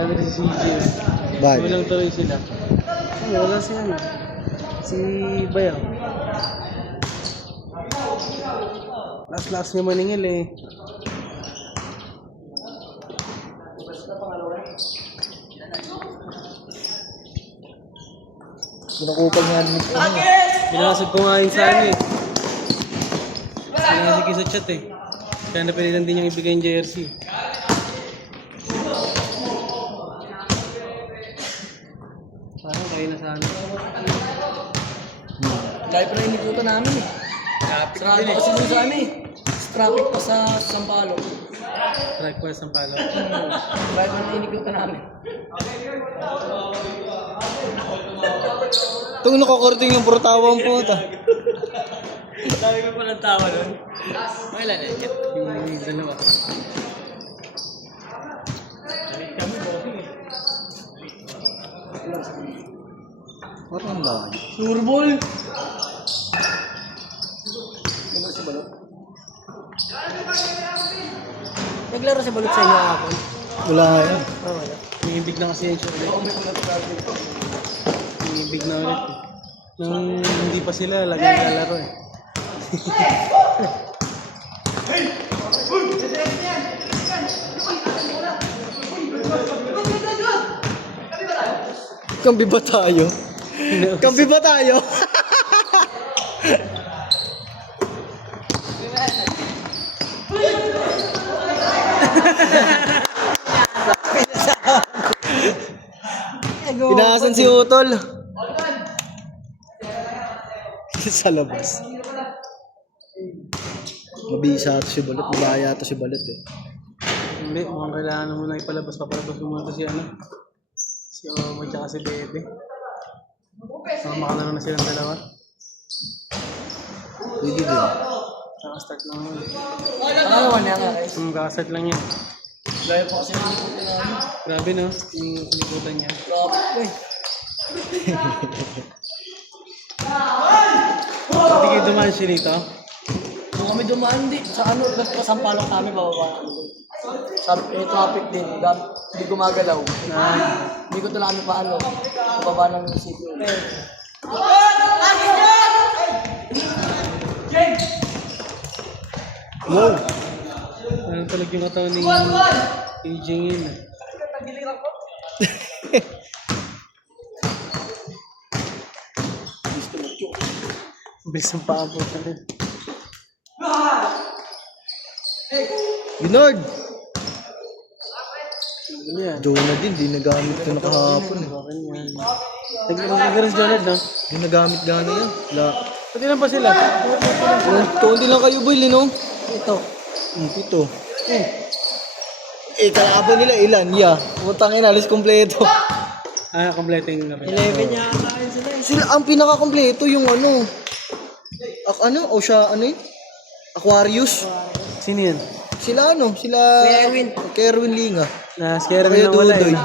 Sabi si CJ. Bakit? Walang tuloy sila. Wala si ano. Si Bayaw. Last niya maningil eh. Kinukupal nga din ito. Binasag ko nga yun sa ano eh. Binasag ko sa chat eh. Kaya napilitan din niyang ibigay yung jersey. Parang kayo na sana. Dahil pa rin ikutan namin eh. Sarado kasi dun sa ano eh. Traffic pa sa Sampalo. Track pa sa palo. Dahil pa rin ikutan namin. Itong nakakarating yung purtawang po ito. Dami ko pa ng tawa nun. Wala na. Yung dalawa. Parang ang layo. Surbol! Naglaro si Balot sa inyo kahapon? Wala nga yun. Wala. Umiibig na kasi yung show ulit. Umiibig na ulit eh. Nung hindi pa sila, lagi naglalaro eh. Kambi ba tayo? Kambi ba tayo? Pinaasan si Utol. Sa labas. Mabisa ito si Balot. Malaya ito si Balot eh. Hindi, mukhang kailangan mo na ipalabas. Papalabas mo muna si ano. Si Omo tsaka si Bebe. Makalaro na silang dalawa. Pwede din. Kakastart lang naman. Pangalawa niya nga guys. Kakastart lang yan. Dahil po kasi ng ikutan namin. Grabe no, yung likutan niya. Traffic ko eh. Hindi kayo dumaan siya dito? Kung kami dumaan di, sa ano, sa Sampalo kami bababa namin. May traffic din, hindi gumagalaw. Hindi ko talaga kami paano, bababa ng sitio. Wow! Ano talaga yung katawan ni Aging yun eh. Bilis ang paabot na rin. Binard! Ano yan? Jonah din, di nagamit ko na kahapon eh. Bakit yan? Nag-garas Jonad no? Di nagamit gana yan. La. Pati lang pa sila? Tundi lang kayo boy, Lino. Ito. Ito. Kalaban nila ilan? Yeah. Putang ina, alis kompleto. Ah, kompleto yung namin. 11 yata yun sila eh. Sila ang pinaka-kompleto yung ano. Ano? O siya, ano yun? Aquarius. Sino yan? Sila ano? Sila... Kuya Erwin. Kay Erwin Linga. Si Erwin na wala Dudoy. eh.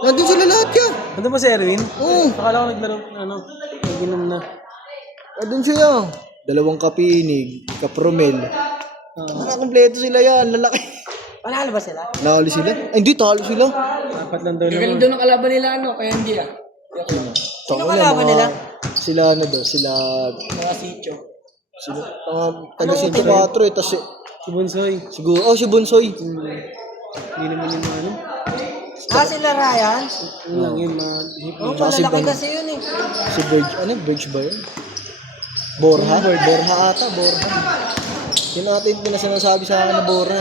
Nandun sila lahat yan. Nandun ba si Erwin? Oo. Akala ko naglaro, ano, naginom na. Nandun siya. Dalawang kapinig. Kapromel. Nakakompleto sila yan. Lalaki. Panalo ba sila? Nakali sila? Ay, hindi. Talo sila. Apat lang daw Gagaling naman. doon ang kalaban nila ano, kaya hindi ah. Sino kalaban nila? Sila ano daw? Sila... Mga sityo. Sila... Mga taga-Sinto 4 eh. Tas Si Bunsoy. siguro... Oh, si Bunsoy. Hindi naman yung mga ano. Sila Ryan? Ano lang yun, mga hip Oh, Tsaka si malalaki Bal- kasi yun eh. Si Berge, ano? Berge ba yun? Borha? Borha ata, Borha. Yun natin yung pinasanasabi sa akin na Borha.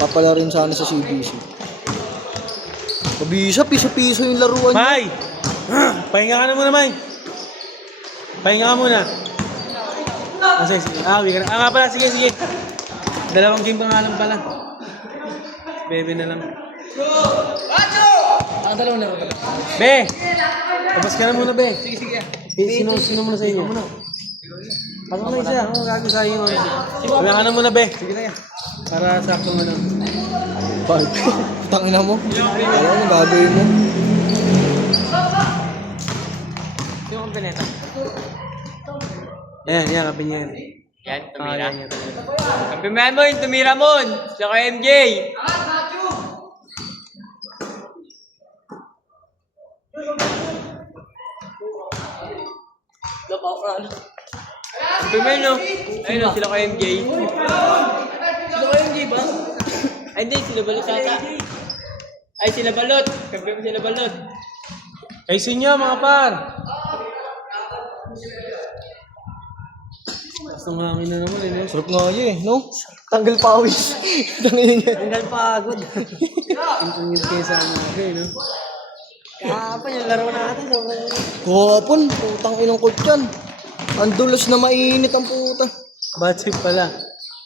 Papala rin sana sa CBC. Pabisa, piso-piso yung laruan niya. May! Pahinga ka na muna, May. Pahinga ka muna. Sige. Uwi ka na. Nga pala, sige. Dalawang game pa nga lang pala. Bebe na lang. Dalawang laro pala. Be! Tapos ka na muna, Be. Sige. Sino muna sa inyo? Pasok na isa. Ako gagawin sa inyo. Pahinga ka na muna, Be. Sige na yan. Para sakto mo lang. Pag, tangina mo. Alam mo, gagawin mo. Yung kompleto. Yan, kapin niya yan. Yan, tumira. Yan. Kampiman mo yung tumira mo. Tsaka MJ. Primero, ayun o, sila ko MJ. Sila ko MJ ba? Ay, hindi, sila balot ata. Ay, sila balot. Kampiyon ko sila balot. Ayusin nyo mga par. Tapos ng hangin na naman eh. No? Sarap nga yun no? Tanggal pawis. Tangin niya. Tanggal pagod. Ang kayo sa mga no? Kahapon yung laro natin. Kahapon, putang inang kutyan. Ang dulos na mainit ang puta. Bad trip pala.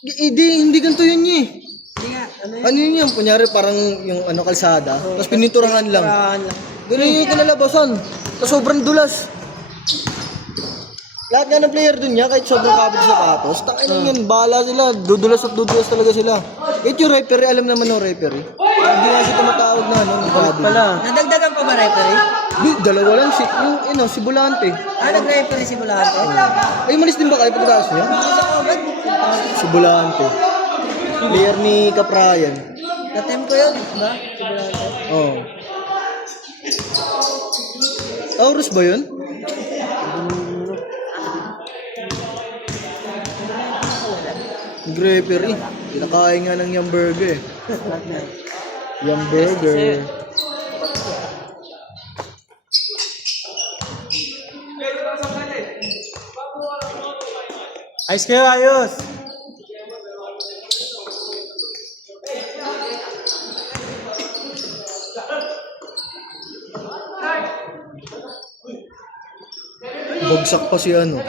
Hindi ganito yun niya eh. Hindi nga, ano Ano yun yan? Kunyari parang yung kalsada, tapos pininturahan lang. Ganun yung kinalabasan. Tapos sobrang dulas. Lahat nga ng player dun niya, kahit sobrang kapit sa sapatos, takin na yun, bahala sila. Dudulas at dudulas talaga sila. Kahit yung referee, alam naman ng referee. Hindi nga siya tumatawag na, Bad pala. Nadagdagan pa ba referee? Di, dalawa lang si Bulante. Nag-referee si Bulante? Ay, malis din ba kayo pagkataas niya? Si Bulante. Player ni Caprayan. Na-tem ko yun, ba? Si Bulante. Oo. Taurus ba yun? Nag-referee. Pinakain nga ng yung burger. Yung burger. Ayos kayo, ayos. Bagsak pa si ano.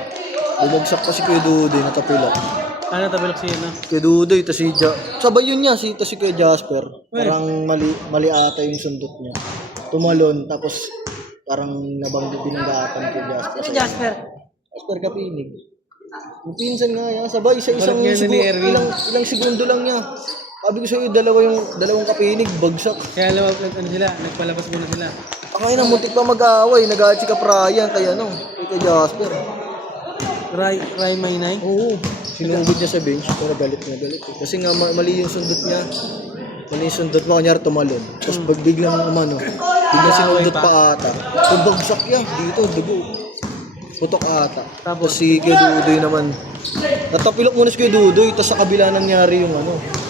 Bumagsak pa si Kuya Dudoy, natapilak. Ano tabilok siya no? Kuya Dudoy, tas si sabay yun niya, si Kuya Jasper. Parang mali ata yung sundot niya. Tumalon, tapos parang nabanggit binanggatan kay Jasper. Si Jasper. Jasper Kapinig. Yung pinsan nga yan, sabay, isang Balik niya na ni Erwin. ilang segundo lang niya. Sabi ko sa'yo, dalawang Kapinig, bagsak. Kaya alam mo, ano sila, nagpalabas muna sila. Akay na, muntik pa mag-aaway, nag-aaway si Caprayan, kaya kay Jasper. Ray Maynay? Oo. Sinugod niya sa bench, pero galit na galit. Kasi nga mali yung sundot niya. Mali yung sundot mo, kanyari tumalon. Tapos pag biglang biglang sinundot pa ata. Pabagsak niya, dito, dugo. Putok ata. Tapos si Kuya Dudoy naman. Natapilok muna si Kuya Dudoy, tapos sa kabila nangyari yung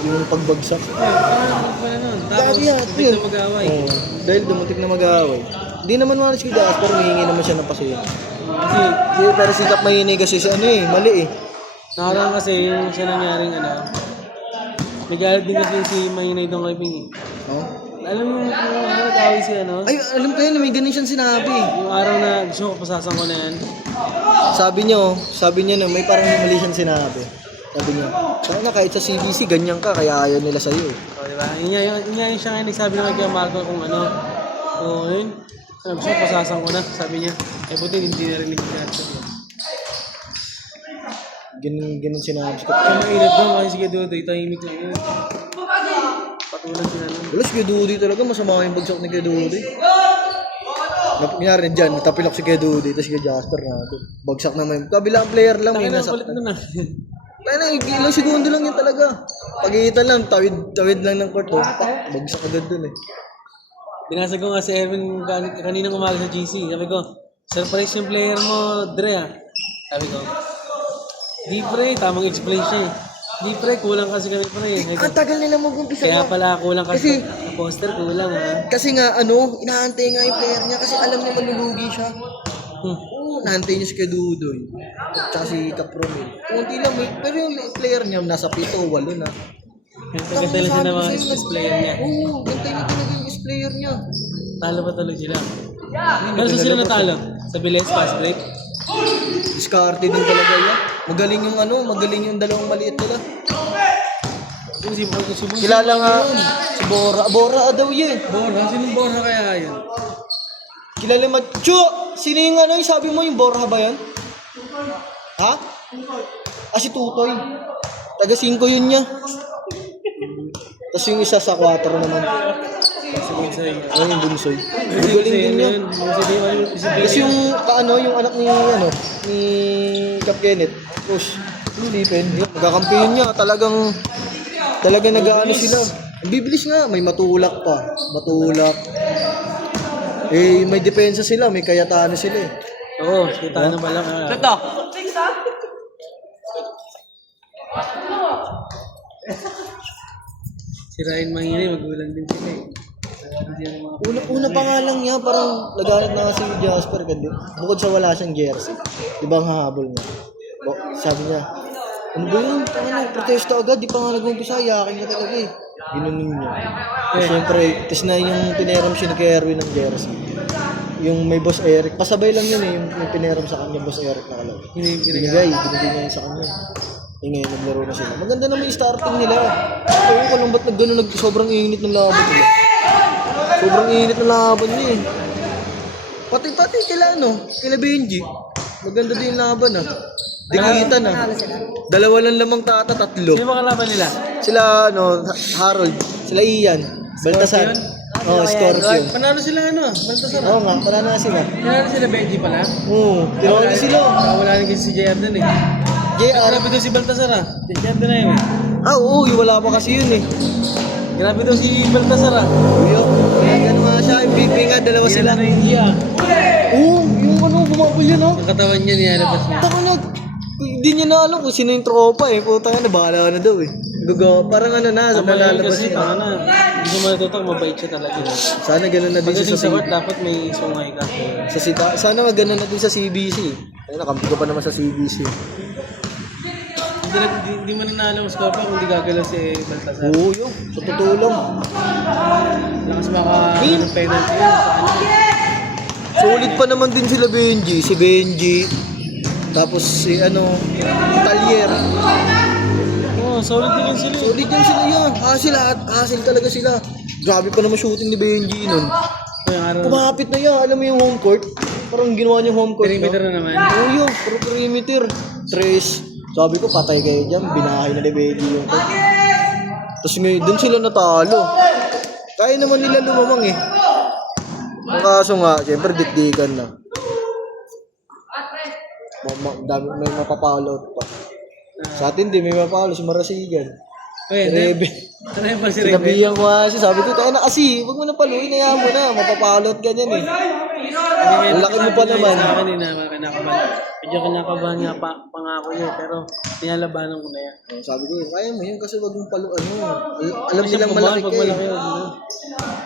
yung pagbagsak. Ano pala nun? Tapos, Dati yan, bigla yun. mag-away. Oo. Dahil dumuntik na mag-aaway. Hindi naman malas si Jasper, humihingi naman siya ng pasaya. Kasi, Pero si Kap mahingi kasi si mali eh. nakaraan kasi yung siya nangyaring nagalit din kasi si Maynay doon kay Ping. Oh? Alam mo kung nag-away si Ay, alam ko yun, may ganun siyang sinabi. yung araw na gusto ko pasasang ko na yan. Sabi niya na may parang mali siyang sinabi. Sabi niya, sana kahit sa CBC, ganyan ka, kaya ayaw nila sa'yo. O, diba? Yun nga yung siya nga nagsabi naman kay Marco kung o yun. Gusto ko pasasang ko na, sabi niya. Eh, buti hindi narinig si Gatson. Ganun sinabi ko. Siya mainit doon kasi sige doon, tahimik lang yun. Patulang sila nun. Wala si Kuya Dudoy talaga, masama yung bagsak ni Kuya Dudoy. Nangyari dyan, natapilok si Kuya Dudoy, tapos si Kuya Jasper natin. Bagsak naman. Kabilang player lang, may Tangin na nasak. kulit nun Kaya na, ilang segundo lang yun talaga. Pagitan lang, tawid lang ng court. Bagsak agad dun eh. Binasag ko nga si Erwin kaninang umaga sa GC. Sabi ko, surprise yung player mo, Dre Sabi ko, di pre, tamang explain siya eh. Di pre, kulang kasi kami pre. Ang tagal nila mag-umpisa. Kaya pala kulang kasi, Kasi- poster kulang Kasi nga, inaantay nga yung player niya kasi alam niya manlulugi siya. Oo, naantay niya si Kuya Dudoy. Tsaka si Capromel. Kunti lang, pero yung player niya nasa 7 o 8 na. Nagkatala siya na mga player niya. Oo, gantay na talaga yung player niya. Talo pa tuloy sila. Pero sa sila natalo? Sa Biles, fast break? Diskarte din talaga yan. Magaling yung dalawang maliit nila. Si Kilala nga, si Bora daw yan. Borja? Sinong Borja kaya yun? Kilala mo, sino yung yung sabi mo yung Borja ba yan? Ha? Si Tutoy. Taga 5 yun niya. Tapos yung isa sa 4 naman. Si Bunsoy. Yung Bunsoy. Magaling din niya. Tapos yung yung anak ni Cap Kenneth, Push, Stephen, magkakampi yun niya. Talagang nag-aano sila. Ang bibilis nga, may matulak pa. May depensa sila, may kayatano sila eh. Oo, kita na ba lang. Ito. Si Ryan Mahina, magulang din sila eh. Una pa nga lang niya, parang nagalit na nga si Jasper kasi bukod sa wala siyang jersey. Di ba ang hahabol niya? Sabi niya, ano ba yun? Protesta agad, di pa nga nag-umpisa, yakin ka talaga eh. Ginunin niya. Siyempre, tis na yung pineram siya ni Kerwin ng jersey. Yung may Boss Eric, pasabay lang yun eh, yung pineram sa kanya, Boss Eric nakalagay. Binigay niya yun sa kanya. Eh ngayon, naglaro na sila. Maganda naman yung starting nila. Ewan ko lang ba't nag-gano'n, sobrang init ng laban nila. Sobrang init ng laban niya eh. Pati kila Benji. Maganda din yung laban ah. Di kita na. Dalawa lang lamang tatlo. Sino ba kalaban nila? Sila Harold. Sila Ian. Baltasar. Scorpion. Panalo sila Baltasar. Oo nga, panalo na sila. Panalo sila Benji pala. Oo, tinawag na sila. Wala rin kasi si JR dun eh. Grabe daw si Baltasar Si JR dun na yun eh. Oo, wala pa kasi yun eh. Grabe daw si Baltasar Uyo, gano'n nga siya. Yung BP nga, dalawa sila. Sila na yung iya. Oo, yung bumabol yun Ang katawan niya nilalabas niya. Taka na, hindi niya na alam kung sino yung tropa eh. Puta nga, bahala na daw eh. Parang sa malalabas kasi niya. hindi ko matutok, mabait siya talaga. Sana gano'n na din Pagdating sa sa court, dapat may sungay ka. Sana gano'n na din sa CBC. Ay, nakampi ko pa naman sa CBC. Hindi man nanalo mas kapa kung di gagalaw si Baltasar. Oo, yun. Sa totoo lang. Lakas ng penalty yun sa ano. Solid pa naman din sila Benji. Si Benji. Tapos si Talier. Oo, solid din yun sila. Solid din sila yan. Hasil talaga sila. Grabe pa naman shooting ni Benji nun. Kumapit na yan. Alam mo yung home court? Parang ginawa niya home court. Perimeter na naman. Oo yun. Puro perimeter. Trace. Sabi ko, patay kayo dyan. Binahay na ni Benji yung court. Tapos ngayon, dun sila natalo. Kaya naman nila lumamang eh. Ang kaso nga, siyempre dikdikan na. May mapapalot pa. Sa atin din, may mapapalot. Si Marasigan. Rebe. Ano ba si Rebe? Sinabihan ko nga siya. Sabi ko, tayo na kasi. Huwag mo na paluin. Hayaan mo na. Mapapalot ka niyan eh. Ang laki mo pa naman. Sa akin kinakabahan. Medyo kinakabahan nga pangako niya. Pero pinalabanan ko na yan. Sabi ko, kaya mo yun kasi wag mong paluan mo. Alam nilang malaki ka eh.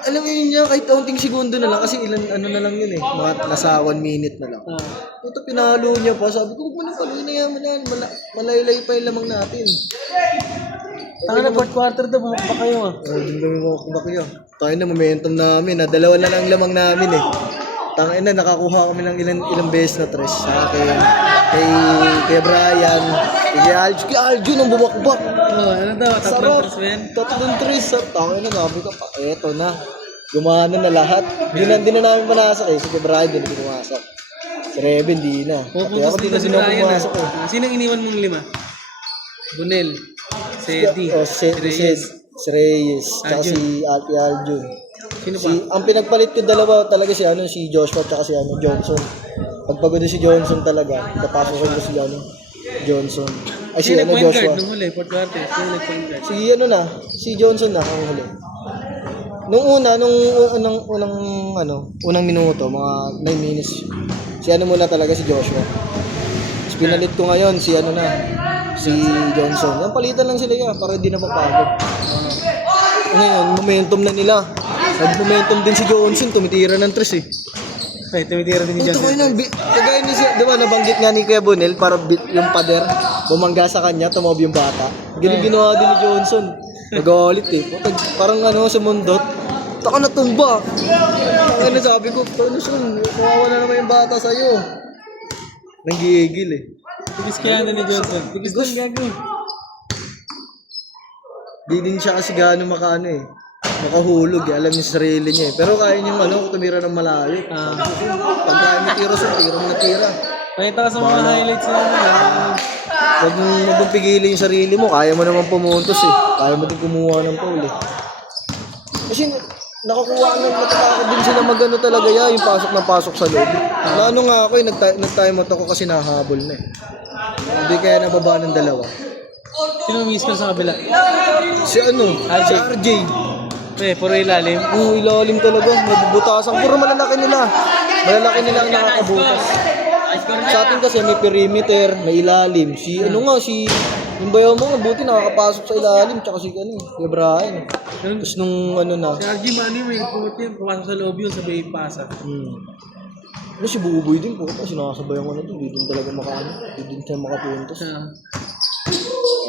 Alam mo yun niya, kahit kaunting segundo na lang. Kasi ilan na lang yun eh. Mga nasa 1 minute na lang. Ito pinalo niya pa. Sabi ko, huwag mo na paluin. Hayaan mo na. Malaylay pa yung lamang natin. Taka na, fourth quarter daw, bumakba kayo Doon kami makakabak yun. Tayo na, momentum namin. Dalawa na lang lamang namin eh. Tangin na, nakakuha kami ng ilang beses na tres. Sa akin, kay Brian, kay Aljo nang bumakbak. Ano daw, tatlong tres ba yan? Tatlong tres. Tangin na, sabi ko pa, eto na. Gumana na lahat. Di na namin manasak eh. Si kay Brian, din hindi pumasak. Si Reben, di na. Kaya ako di na pumasok eh. Sinong iniwan mong 5? Bunel. Si Eddie. Si Reyes. Tsaka si Aljo. Sino pa? Ang pinagpalit ko dalawa talaga si Joshua tsaka si Johnson. Pagpagod si Johnson talaga, napasok ko si Johnson. Ay si Sino point guard Joshua. nung huli, fourth quarter? Sino nag-point guard? Si Johnson na ang huli. Nung unang minuto, mga 9 minutes. Si muna talaga si Joshua. Tapos pinalit ko ngayon si Johnson. Yung palitan lang sila para hindi na mapagod. Ngayon, momentum na nila. Nag-momentum din si Johnson, tumitira ng tres eh. Ay, tumitira din ni Johnson. Kagaya ni di ba nabanggit nga ni Kuya Bonel para yung pader, bumangga sa kanya, tumob yung bata. Ganun ginawa din ni Johnson. Nagalit eh. Parang sumundot. Taka na tumba. Ang sabi ko, Johnson, kawawa na naman yung bata sa'yo. Nanggigil eh. Tigis kaya na ni Johnson. Tigis doon gagawin. Di din siya kasi gaano makahulog eh. Alam niya sa sarili niya eh. Pero kaya niyang tumira ng malayo. Pag kaya niya tira mo na tira. Pakita ka sa mga highlights na Huwag mong pigilin yung sarili mo. Kaya mo naman pumuntos eh. Kaya mo din kumuha ng foul eh. Kasi nakakuha natatakot din sila talaga yung pasok sa loob. Ano nga ako nag-time out ako kasi nahabol na eh. Hindi kaya nababa ng dalawa. Sino miss ka sa kabila? Si RJ. Puro ilalim. Oo, ilalim talaga. Nabubutasan. Puro malalaki nila. Malalaki nila ang nakakabutas. Sa atin kasi may perimeter, may ilalim. Si Yung bayaw mo, buti nakakapasok sa ilalim, tsaka si Brian. Ganun. Tapos nung ano na, Si RG Manny may pumasok sa loob yun, sabay pasa. Ano si Buboy din po, sinasabayan ko na din, hindi din talaga hindi din siya makapuntos. Siya.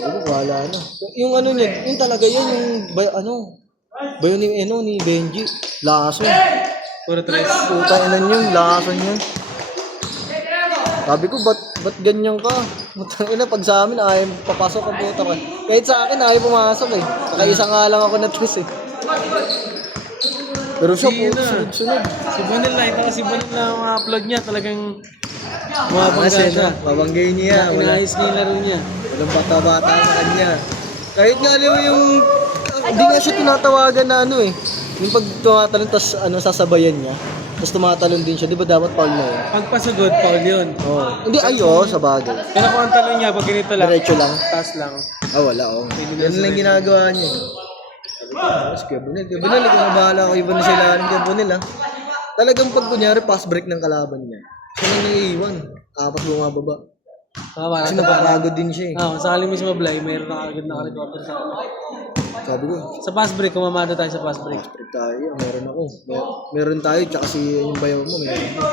Sabi ko, wala na. Yung ano niya, yung talaga yan, yung bayo ni Benji, lason. Puro tres. Puta inan yun, lason yun. Sabi ko, ba't ganyan ka? Mutang ina, pag sa amin, ayaw papasok ang puta ko. Kahit sa akin, ayaw pumasok eh. Nakaisa nga lang ako na twist eh. Pero siya po, sunod-sunod. Si Bonel, nakita ko si Bonel na mga upload niya, talagang mabangga siya. Pabanggay niya. Inaayos niya yung laro niya. Walang bata-bata sa kanya. Kahit nga alam mo yung, hindi nga siya tinatawagan na ano eh. Yung pag tumatalon, tapos sasabayan niya. Tapos tumatalon din siya, di ba dapat foul na yun? Pagpasugod, foul yun. Oo. Hindi, sa bagay. Kaya kung ang talon niya, pag ganito lang, Diretso lang. taas lang. Wala Yan lang ginagawa niya. Tapos kaya Bunel, ikaw na bahala ko iba na sila ng kaya Bunel ha. Talagang pag kunyari pass break ng kalaban niya, siya nang naiiwan. Apat bumababa. Kasi napapagod din siya eh. Kung sakali mismo mablay, mayroon na agad naka-recorder sa akin. Sabi ko, Sa pass break, kumamada tayo sa pass break. break tayo, meron ako. Meron tayo, tsaka si yung bayaw mo, meron ako.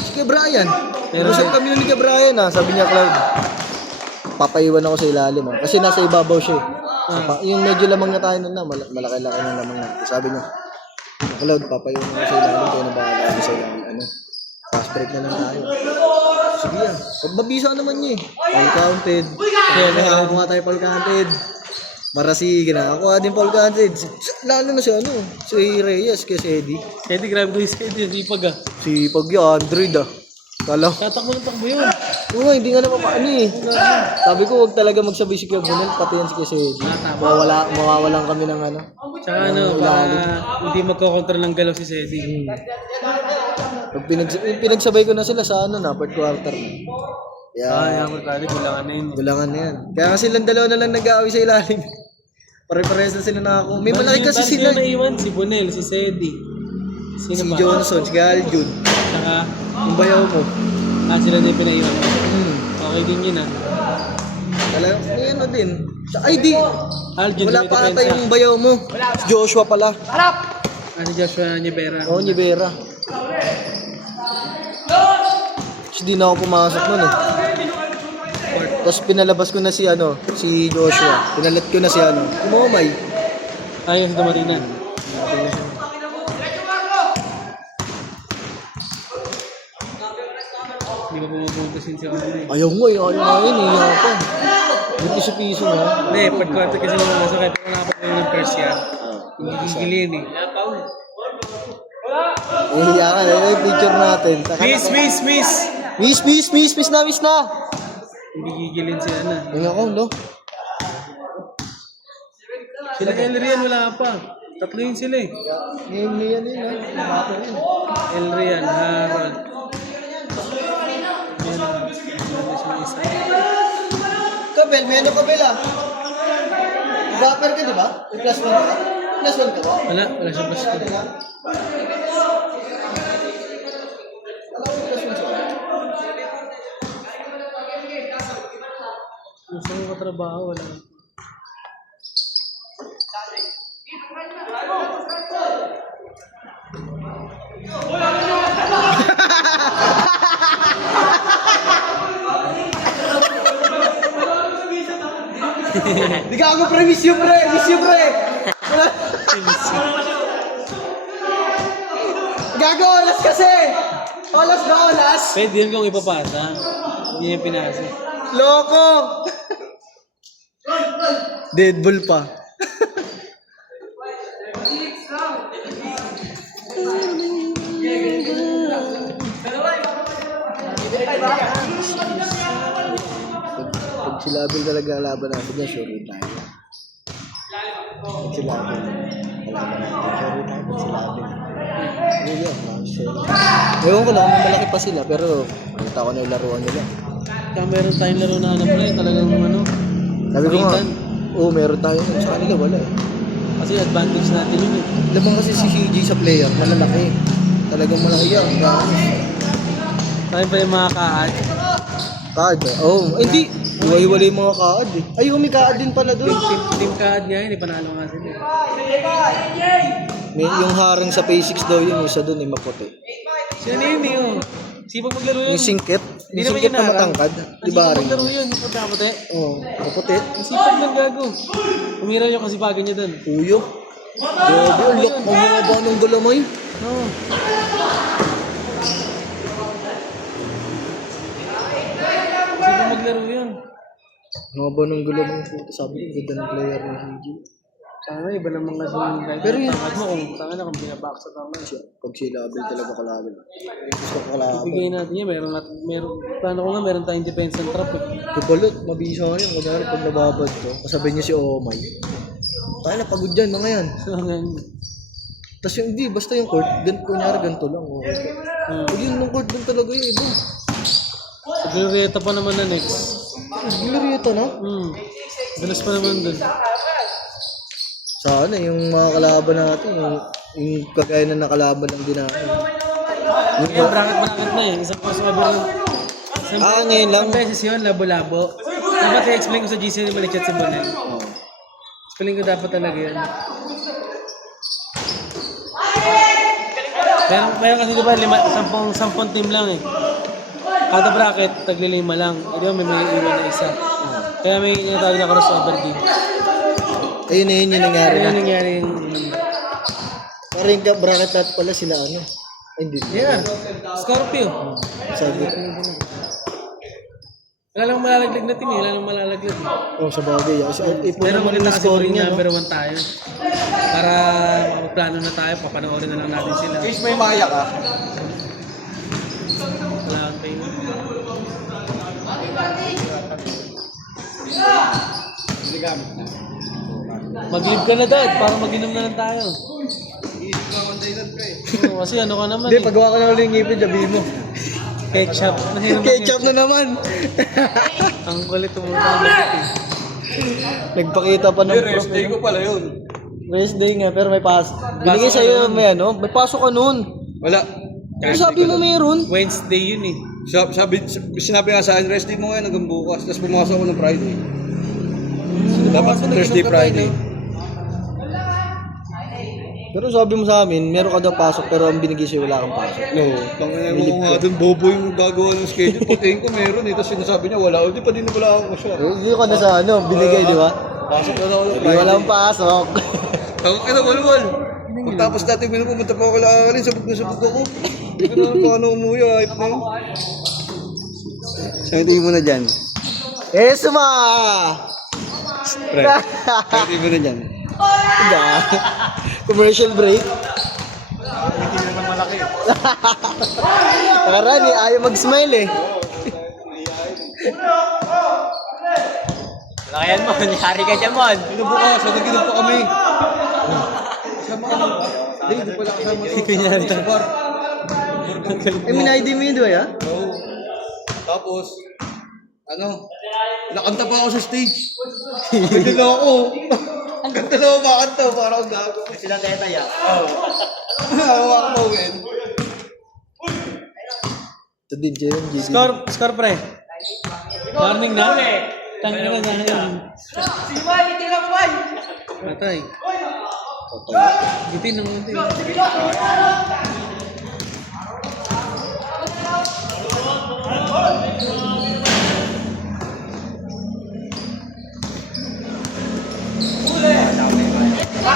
Si kay Brian. Usap kami nun ni kay Brian ha, sabi niya Cloud. Papaiwan ako sa ilalim ha. Kasi nasa ibabaw siya eh. Yung medyo lamang na tayo nun na, malaki-laki ng lamang na. Sabi niya, Cloud, papaiwan ako sa ilalim, kaya nabahala ako sa ilalim. Fast break na lang tayo. Sige yan. Pagbabisa naman niya eh. Fall counted. Kaya nakakuha tayo fall counted. Marasi, ginakakuha din fall counted. Lalo na si si Reyes kay si Eddie. Eddie, grabe ko yung schedule, sipag ah. Si Pagya, Android ah. Kala ko. Tatakbo ng takbo yun. Oo, hindi nga naman paano eh. Sabi ko, huwag talaga magsabay si Kuya Bunel, pati yan si Kuya Eddie. Mawawalan kami ng ano. Tsaka para hindi magkocontrol ng galaw si Eddie. Pag pinagsabay ko na sila sa fourth quarter na. Yung Mercado, kulangan na yun. Gulangan na yan. Kaya nga silang dalawa na lang nag-aaway sa ilalim. Pare-pares na sila nakako. May malaki kasi sila. Sino naiwan? Si Bonel, si Eddie. Si Johnson, si Aljun. Tsaka, Yung bayaw mo. sila na yung pinaiwan. Okay din yun ah. Talagang, may ano din. Ay di! Aljun, Wala pa ata yung bayaw mo. Si Joshua pala. Si Joshua Niebera. Oo, Nivera. Kasi di na ako pumasok nun eh. Tapos pinalabas ko na si Joshua. Pinalit ko na si Umomay. Ayos, dumating na. Hindi ko pumapuntasin si Omay. Ayaw nga eh. Ayaw nga yun eh. Ayaw pa. Yung piso-piso na. Hindi, pag-quarter kasi pumasok kahit kung nakapag ng first year. Hindi gigilin eh. Ihiya ka na. Yung picture natin. Miss na. Hindi gigilin si Ana. Yung ako, no? Sila Elrian wala pa. Tatlo yun sila eh. Ngayon yan ha. Elrian, Harold. Kabel, may Kabel ah. Gapper ka di ba? May +1 ka? +1 ka ba? Wala siya basta. Gusto mo katrabaho, wala. Di ka ako pre, miss you pre. Gago, olas kasi. Olas. Pwede yun kung ipapasa. Hindi niya pinasa. Loko. Deadball pa. Pag silabel talaga laban natin yan, sure rin tayo. Pag silabel laban natin, sure rin tayo pag silabel. Ewan ko lang, malaki pa sila, pero nakita ko na yung laruan nila. Kaya meron tayong laro na talagang Sabi ko nga, Pagitan. oo, meron tayo. Sa kanila wala eh. Kasi advantage natin yun eh. Lamang kasi si CJ sa player, malalaki. Talagang malaki yan. Tayo pa yung mga kaad. Card. Oh, hindi. Huwag-hiwalay yung mga kaad eh. Ay, may kaad din pala doon. Team card nga yun, panalo nga sila. May, yung harang sa P6 daw yun, isa doon eh, maputi. Sino yun yun? Sipag maglaro yun. Yung singkit. Hindi Yung naman singkit yun na harang. matangkad. Di ba Sipag rin? maglaro yun, puti-puti. Oo, maputi. Sipag lang gago. Umira yung kasipagan niya doon. Uyo. Grabe, ang lak ang mga ba ng galamay? Oo. Sipag maglaro yun. Mga ba ng galamay? Sabi ko, ganda ng player ng HG. Sana iba naman kasi yung kahit Pero yun- tangad mo kung tanga na kung binabak sa tama. Pag si Label talaga kalaban. Gusto ko kalaban. Ibigay natin yan, plano ko nga meron tayong defense and trap eh. Kapalot, mabisa yan. Kunyari pag nababad to, kasabay niya si Omay. Tayo na, pagod dyan, mga yan. So hanggang, Tapos yung, hindi, basta yung court, kunyari ganito lang. Okay. Pag yun ng court, dun talaga yung iba. sa Glorieta pa naman na next. Glorieta na. Dalas pa naman dun. Sana yung mga kalaban natin, yung kagaya na nakalaban ng dinaan. Yung bracket na eh. Isang crossover lang. Ngayon lang. Isang beses yun, labo-labo. Dapat i-explain ko sa GC ni Malichat sa Bonel. Explain ko dapat talaga yun. Meron kasi diba, 10 team lang eh. Kada bracket, tagli-5 lang. Di ba, may iwan na isa. Kaya may tinatawag na crossover game. Ayun na yun yung nangyari Kaya na. nangyari yung... Pero yung bracket natin pala sila ano. Ay, hindi. Yeah, Scorpio. Sabi. Wala lang malalaglag na team eh. Wala lang malalaglag. Oh, sa bagay. Ipon Pero naman maganda yung kasi scoring maging niya, no? number 1 tayo. Para magplano na tayo, papanoorin na lang natin sila. Case may maya ka. Wala kang pain. Mag-live ka na dad, para mag-inom na lang tayo. Oo, kasi ano ka naman Hindi, eh. pagawa ka na ulit yung ngipin, sabihin mo. Ketchup. Ketchup na naman. Ang kulit tumunta na eh. Nagpakita pa ng prof. Day ko pala yun. Rest day nga, pero may pasok. Binigay sa'yo, may ano, may pasok ka nun. Wala. Ano sabi mo mayroon? Wednesday yun eh. Sinabi nga sa akin, rest day mo ngayon hanggang bukas. Tapos pumasok ako ng Friday. Dapat Thursday, Friday. Pero sabi mo sa amin, meron ka daw pasok pero ang binigay sa'yo wala kang pasok. No, tangina mo nga doon, bobo yung gagawa ng schedule. Pagtingin ko meron eh. Tapos sinasabi niya, wala. Hindi pa din wala ako siya. Hindi ko na sa ano, binigay, di ba? Pasok na ako ng Hindi Friday. walang pasok. Ako kinawalwal. Pagtapos natin minum, pumunta pa ako lang. Sabog na sabog ako. Hindi ko na paano umuwi. Ayip na yun. Sabihin mo na dyan. Esma! Pre, sabihin mo na dyan. Hindi. Commercial break. Hindi naman malaki. Nakaraan eh, ayaw mag-smile eh. Lakayan mo, nihari ka dyan, Mon. Binubukas, nagigilip pa kami. Kasama ka lang. Hindi, hindi pala kasama to. Kunyari Sa bar. Eh, min-ID mo yun, ya? Oo. Tapos, nakanta pa ako sa stage. Pwede na ako. Ang ganda na ako makanta, parang ang gago. Silang teta ya. Oo. Hawa ko Wen. Ito DJ yun, GD. Score pre. Warning na. Tangin na na yan. Matay. Gitin ng unti.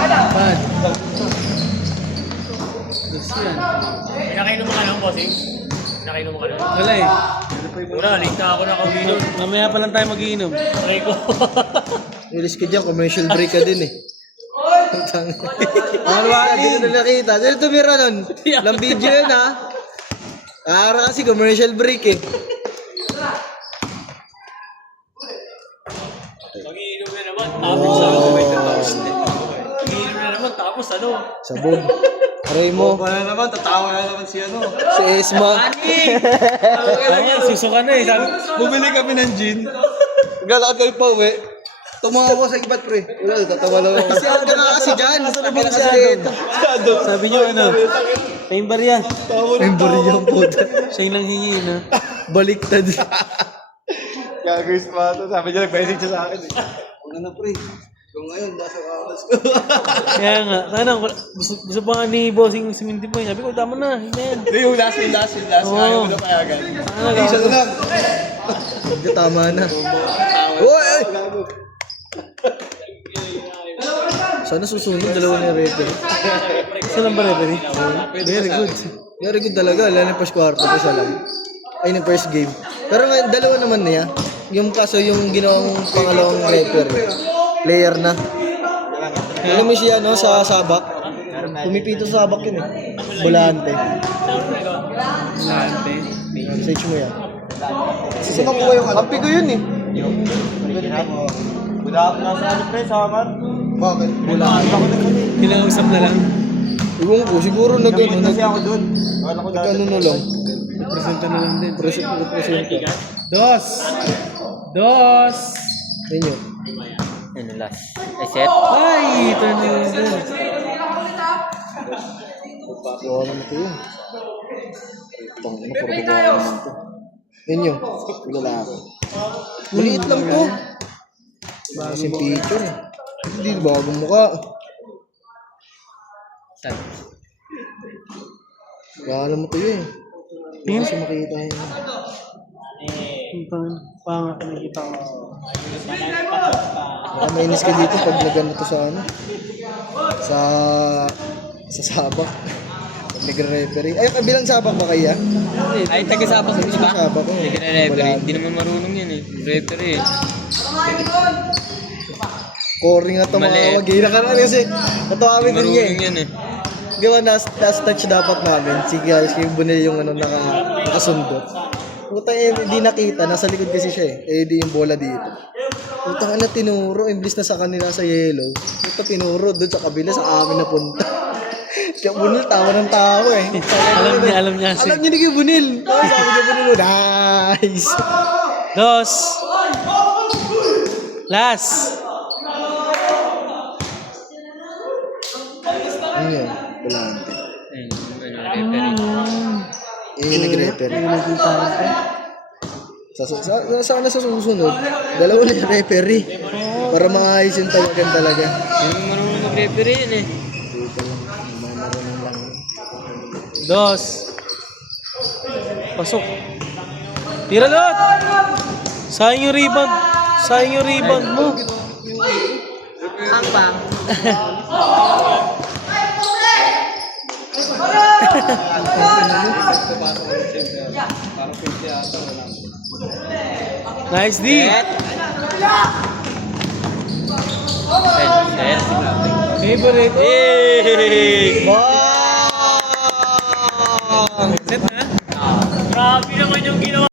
Bad. Dos yan. Pinakainom mo ka lang, bossing? Pinakainom mo ka lang? Wala eh. Wala, late na ako nakauminom. Mamaya pa lang tayo magiinom. Try ko. Ilis ka dyan, commercial break ka din eh. Hindi ko na nakita. Sino tumira nun? Lang video yun ha. Ara kasi commercial break eh. Mag-iinom na naman, tapos ano? Mag-iinom na naman, tapos ano? Sabog. Aray mo. Wala naman, tatawa na naman si Si Esma. Ayan, susuka na eh. Sabi, Bumili kami ng gin. Naglalakad kami pa uwi. Tumawa sa iba't pre. Wala, tatawa lang ako. Kasi aga na kasi dyan. Aga na kasi dito. sabi niyo ano? May barya. Yung bari yung puta. Siya yung lang hingi na. Baliktad. Gagawin pa ito. Sabi niya, nag-message siya sa akin eh. Huwag na pre. Kung ngayon, nasa kawas ko. Kaya nga, sana, gusto pa nga ni Bossing Siminti po. Sabi ko, tama na, hindi na yan. Hindi, yung last. Oo. Ayaw mo na payagan. Sana, Isa na lang. Hindi, tama na. Uy! Ay! Sana susunod, dalawa ni referee. Isa lang ba referee? Very good. Very good talaga, lalo yung first quarter, isa lang. Ay, yung first game. Pero nga, dalawa naman niya. Yung kaso, yung ginawang pangalawang referee. Player na. Alam mo siya, no, sa sabak. Pumipito sa sabak yun eh. Bulante. Search mo yan. Gusto makuha yung kampi ko yun eh. Bakit? Kinausap na lang. Iwan ko, siguro nag-ano doon. nag-ano na lang. Presenta na lang din. Representa. Dos! Dos! Ayun yun. Ano last? Ay, set? Ay! Turn na lang din. Gawa naman ito yun. Itong ano, puro gawa naman ito. Ayun yun. Lalaki. Maliit lang to. Kasing picture eh. Hindi, bagong mukha. Saan? Gawa naman ito yun. Hindi kasi makita yun. Pangat nakikita ko. Baka mainis ka dito pag nagano to sa ano. Sa sabak. Pag nagre-referee. Ay, kabilang sabak ba kaya? Ay, taga-sabak ko, di ba? Sabak ko. Hindi ka na referee. Hindi naman marunong yan eh. Referee eh. Scoring nga tumawag. Hila ka na kasi natawa kami din niya eh. Marunong yan eh. Gawa last touch dapat namin. Si guys, yung bunil yung ano nakasundot. Puta eh, hindi nakita. Nasa likod kasi siya eh. Eh, di yung bola dito. Puta na tinuro. Imbis na sa kanila sa yellow. Puta tinuro doon sa kabila sa amin na punta. Kaya bunil, tawa ng tao eh. Alam niya kasi. Alam niya ni Kuya Bunil. Oh, sabi niya Bunil, nice. Dos! Last! Ano yun? Bulante. Ayun, ano, referee. Yun yung nag-referee. Nakikita ko. Sana sa susunod, dalawa na yung referee. Para maayos yung tawagan talaga. Hindi naman marunong mag-referee yan eh. Dito lang, marunong lang. Dos! Pasok! Tira lot! Sayang yung rebound! Sayang yung rebound mo! Ang pang. Nice D! Set. Set. Favorite! Hey! Wow! Set na? Grabe naman yung ginawa.